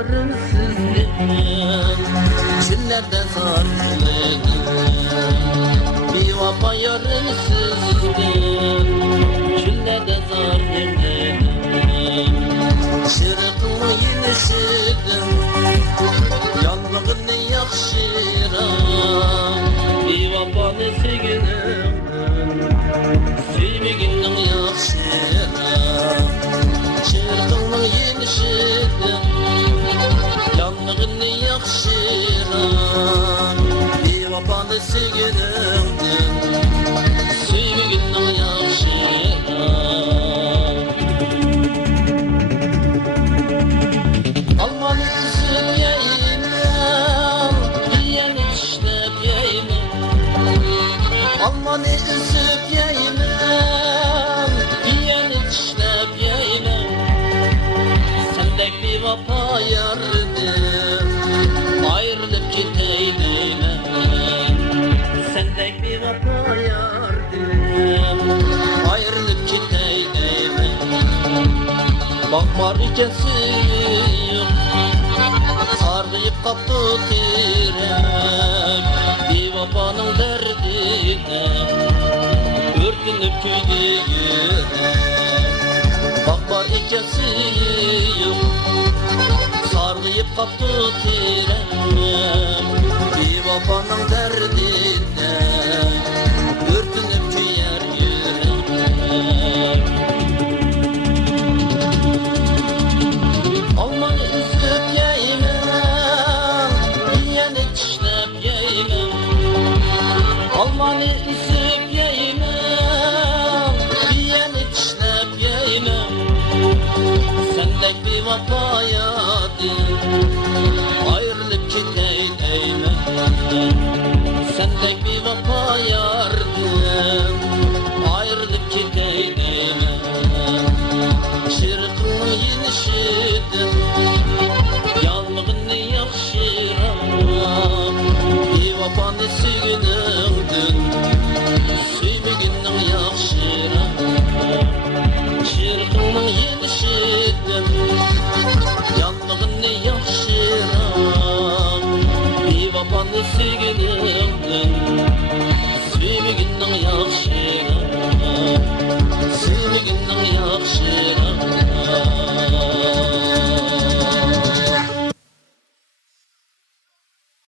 yarımsızlık çillerde sarıldım. Bir vapa yarımsızlık çillerde sarıldım. Şırıkını yenişirdim, yanlığını yakşıram. Bir vapanı sevgilim, sevginin yakşıram. Şırıkını yenişirdim, yanlığını yakşıram. Bir vapanı sevgilim, sevginin yakşıram. Almanı üzüp yayınım, yeni işlep yayınım. Almanı üzüp yayınım, yeni işlep yayınım. Sendek bir vapa yardım, ayrılıp giteydim. Sendek bir vapa yardım, ayrılıp giteydim. Bakmar iken suyum, sargıyıp kaptı tirem. Bir vapanın derdine örgünüp köydü yürem. Bakmar iken suyum, sargıyıp kaptı tirem. Bir vapanın derdine örgünüp köyer yürem. Almanı üzüp yayınım, yeni işlep yayınım. Almanı üzüp yayınım, yeni işlep yayınım. Sendek bir vapa yadım, ayrılıp giteydim. Sendek bir vapa yardım, ayrılıp giteydim. Şırkını yenişirdim, yanlığını yakşıram. Bir vapanı sevginimdin, sevginin yakşıram. Şırkını yenişirdim, yanlığını yakşıram. Bir vapanı sevginimdin, sevginin yakşıram. Sevginin